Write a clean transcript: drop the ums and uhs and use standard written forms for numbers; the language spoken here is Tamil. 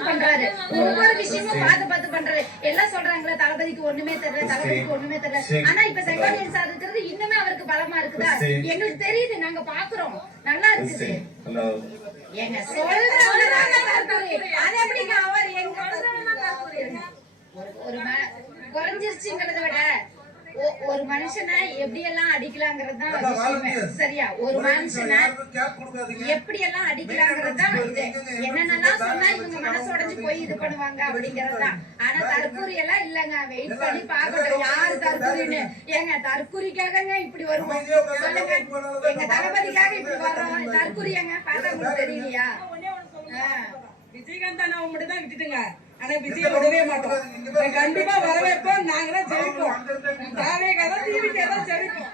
பண்றாரு. ஒவ்வொரு விஷயமும் பார்த்து பண்றாரு. எல்லாம் சொல்றாங்களா தளபதிக்கு ஒண்ணுமே தெரியல. ஆனா இப்ப செங்கோட்டையன் சார் இருக்கிறது இன்னுமே அவருக்கு பலமா இருக்குதா? எங்களுக்கு தெரியுது, நாங்க பாக்குறோம், நல்லா இருக்குது. எங்க சொல்றவங்க தற்கொலை, அது எப்படிங்க அவர் எங்க ஒரு குறைஞ்சிருச்சுங்கிறத விட ஒரு மனுஷனை எப்படி எல்லாம் அடிக்கலாங்கிறது தான் சரியா? ஒரு மனுஷனை எப்படி எல்லாம் அடிக்கலாங்கிறது தான் இது. என்னென்னலாம் சொன்னா இவங்க மனசு உடைஞ்சு போய் இது பண்ணுவாங்க அப்படிங்கறது தான். ஆனா தற்கூரி எல்லாம் இல்லங்க, வெயிட் பண்ணி பாக்கட்டும் யாரு தற்கூரின்னு. ஏங்க தற்கூரிக்காக இப்படி வருவோம் சொல்லுங்க? எங்க தளபதிக்காக இப்படி வர்றோம். தற்கூரி எங்க பார்த்தா உங்களுக்கு தெரியலையா? விஜயகாந்த் அண்ணா மட்டும் தான் விட்டுட்டுங்க. ஆனா விஜய விடவே மாட்டோம். கண்டிப்பா வரவேற்போம். நாங்களாம் ஜெயிப்போம். தாவே கதை டிவிக்கே தான் ஜெயிப்போம்.